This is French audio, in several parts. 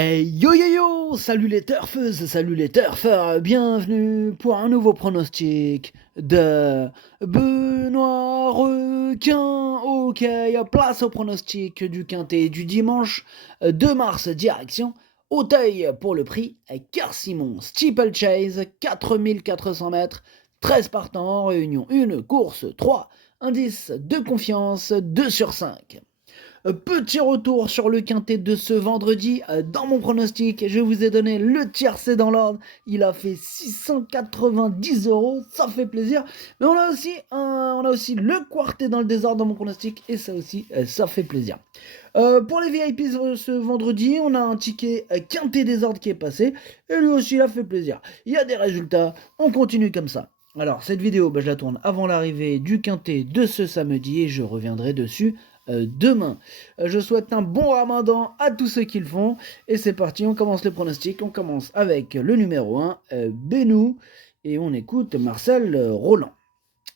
Hey yo yo yo! Salut les turfeuses, salut les turfeurs, bienvenue pour un nouveau pronostic de Benoît Requin. Ok, place au pronostic du quintet du dimanche 2 mars, direction Auteuil pour le prix Car-Simon Steeplechase, 4400 mètres, 13 partants en réunion, une course, 3 indices de confiance, 2 sur 5. Petit retour sur le quintet de ce vendredi. Dans mon pronostic, je vous ai donné le tiercé dans l'ordre. Il a fait 690 €, ça fait plaisir. Mais on a aussi le quartet dans le désordre dans mon pronostic. Et ça aussi, ça fait plaisir. Pour les VIP ce vendredi, on a un ticket quintet désordre qui est passé. Et lui aussi, il a fait plaisir. Il y a des résultats. On continue comme ça. Alors, cette vidéo, je la tourne avant l'arrivée du quintet de ce samedi. Et je reviendrai dessus demain. Je souhaite un bon ramadan à tous ceux qui le font. Et c'est parti, on commence les pronostics. On commence avec le numéro 1, Benou. Et on écoute Marcel Roland.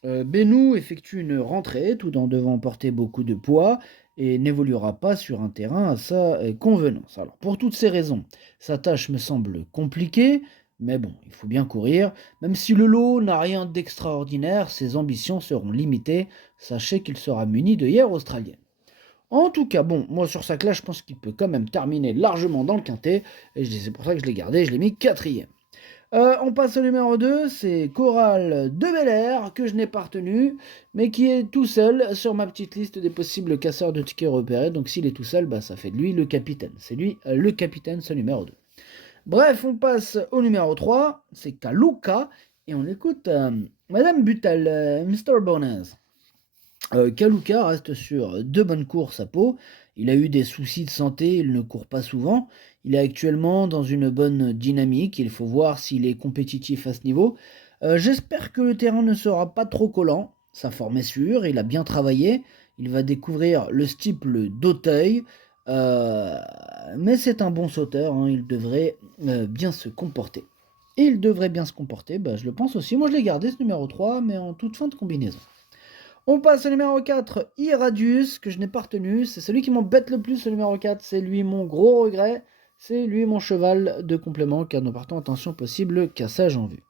Benou effectue une rentrée tout en devant porter beaucoup de poids et n'évoluera pas sur un terrain à sa convenance. Alors, pour toutes ces raisons, sa tâche me semble compliquée, mais bon, il faut bien courir. Même si le lot n'a rien d'extraordinaire, ses ambitions seront limitées. Sachez qu'il sera muni de hier australienne. En tout cas, bon, moi sur sa classe, je pense qu'il peut quand même terminer largement dans le quintet. Et c'est pour ça que je l'ai gardé, je l'ai mis quatrième. On passe au numéro 2, c'est Coral de Bel Air, que je n'ai pas retenu, mais qui est tout seul sur ma petite liste des possibles casseurs de tickets repérés. Donc s'il est tout seul, ça fait de lui le capitaine. C'est lui le capitaine, ce numéro 2. Bref, on passe au numéro 3, c'est Kaluka, et on écoute Madame Butal, Mr. Bonaz. Kaluka reste sur 2 bonnes courses à Pau. Il a eu des soucis de santé, il ne court pas souvent. Il est actuellement dans une bonne dynamique, il faut voir s'il est compétitif à ce niveau. J'espère que le terrain ne sera pas trop collant. Sa forme est sûre, il a bien travaillé. Il va découvrir le steeple d'Auteuil. Mais c'est un bon sauteur, hein, il devrait bien se comporter. Et il devrait bien se comporter, je le pense aussi. Moi je l'ai gardé ce numéro 3, mais en toute fin de combinaison. On passe au numéro 4, Iradius, que je n'ai pas retenu. C'est celui qui m'embête le plus, le numéro 4. C'est lui mon gros regret. C'est lui mon cheval de complément, car nous partons, attention, possible cassage en vue.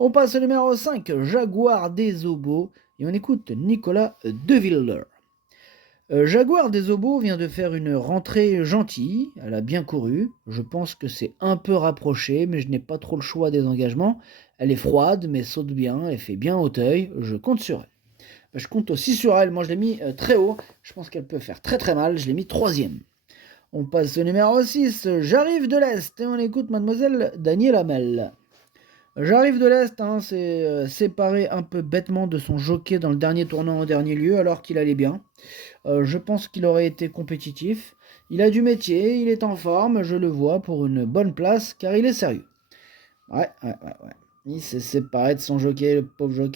On passe au numéro 5, Jaguar des Obos. Et on écoute Nicolas Deviller. Jaguar des Obos vient de faire une rentrée gentille. Elle a bien couru. Je pense que c'est un peu rapproché, mais je n'ai pas trop le choix des engagements. Elle est froide, mais saute bien. Elle fait bien Auteuil. Je compte sur elle. Je compte aussi sur elle. Moi, je l'ai mis très haut. Je pense qu'elle peut faire très très mal. Je l'ai mis troisième. On passe au numéro 6. J'arrive de l'Est. Et on écoute mademoiselle Danielle Hamel. J'arrive de l'Est. C'est séparé un peu bêtement de son jockey dans le dernier tournant en dernier lieu, alors qu'il allait bien. Je pense qu'il aurait été compétitif. Il a du métier. Il est en forme. Je le vois pour une bonne place, car il est sérieux. Ouais. Il s'est séparé de son jockey, le pauvre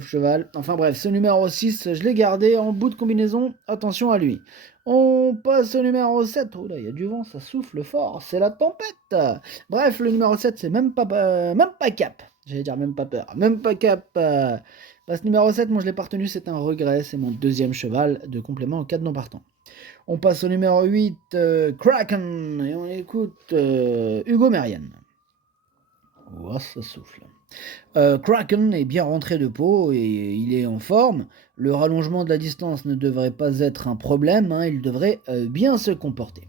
cheval. Enfin bref, ce numéro 6, je l'ai gardé en bout de combinaison. Attention à lui. On passe au numéro 7. Oh là, il y a du vent, ça souffle fort. C'est la tempête. Bref, le numéro 7, c'est même pas cap. J'allais dire même pas peur. Même pas cap. Ce numéro 7, moi je l'ai pas retenu, c'est un regret. C'est mon deuxième cheval de complément en cas de non partant. On passe au numéro 8, Kraken. Et on écoute Hugo Merian. Oh, ça souffle. Kraken est bien rentré de peau et il est en forme. Le rallongement de la distance ne devrait pas être un problème, il devrait bien se comporter.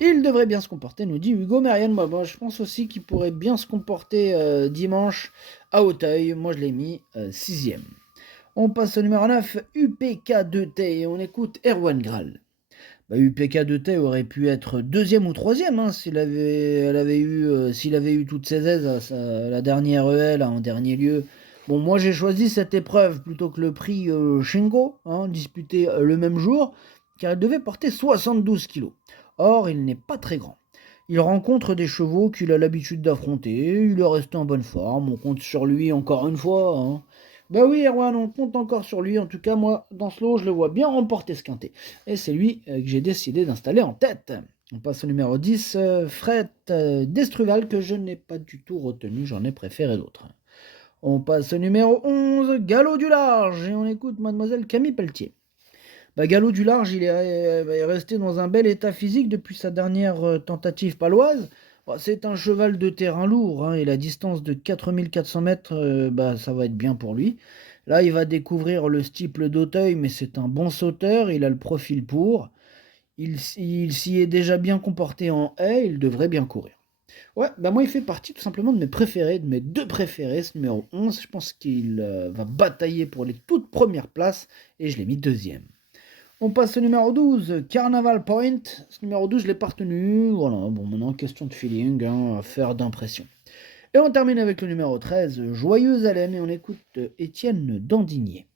Il devrait bien se comporter, nous dit Hugo Merian. Moi, je pense aussi qu'il pourrait bien se comporter dimanche à Auteuil. Moi, je l'ai mis 6ème. On passe au numéro 9, UPK2T, et on écoute Erwan Graal. UPK2T aurait pu être deuxième ou troisième s'il avait eu toutes ses aises à la dernière EL en dernier lieu. Bon, moi j'ai choisi cette épreuve plutôt que le prix Shingo, disputé le même jour, car il devait porter 72 kg. Or, il n'est pas très grand. Il rencontre des chevaux qu'il a l'habitude d'affronter, il est resté en bonne forme, on compte sur lui encore une fois. Oui, Erwan, on compte encore sur lui. En tout cas, moi, dans ce lot, je le vois bien remporter ce quintet. Et c'est lui que j'ai décidé d'installer en tête. On passe au numéro 10, Fred Destruval, que je n'ai pas du tout retenu. J'en ai préféré d'autres. On passe au numéro 11, Galop du Large. Et on écoute mademoiselle Camille Pelletier. Bah, Galop du Large, est resté dans un bel état physique depuis sa dernière tentative paloise. Bah, c'est un cheval de terrain lourd, hein, et la distance de 4400 mètres, bah, ça va être bien pour lui. Là, il va découvrir le steeple d'Auteuil, mais c'est un bon sauteur, il a le profil pour. Il s'y est déjà bien comporté en haie, il devrait bien courir. Ouais, bah moi il fait partie tout simplement de mes préférés, de mes deux préférés, ce numéro 11. Je pense qu'il va batailler pour les toutes premières places et je l'ai mis deuxième. On passe au numéro 12, Carnaval Point. Ce numéro 12, je l'ai pas retenu. Voilà, bon, maintenant, question de feeling, hein, affaire d'impression. Et on termine avec le numéro 13, Joyeuse Haleine, et on écoute Étienne Dandigné.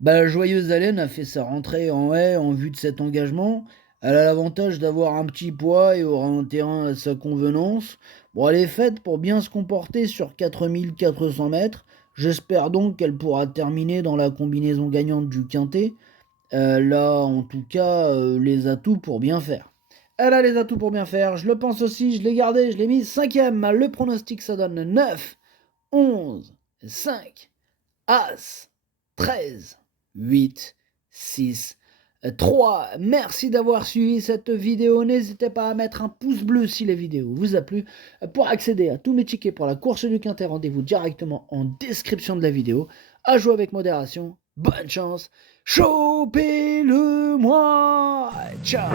Bah, Joyeuse Haleine a fait sa rentrée en haie en vue de cet engagement. Elle a l'avantage d'avoir un petit poids et aura un terrain à sa convenance. Bon, elle est faite pour bien se comporter sur 4400 mètres. J'espère donc qu'elle pourra terminer dans la combinaison gagnante du quintet. Elle a en tout cas les atouts pour bien faire. Elle a les atouts pour bien faire, je le pense aussi, je l'ai gardé, je l'ai mis cinquième. Le pronostic ça donne 9, 11, 5, As, 13, 8, 6, 3. Merci d'avoir suivi cette vidéo. N'hésitez pas à mettre un pouce bleu si la vidéo vous a plu. Pour accéder à tous mes tickets pour la course du quintet, rendez-vous directement en description de la vidéo. À jouer avec modération. Bonne chance. Chopez-le-moi. Ciao.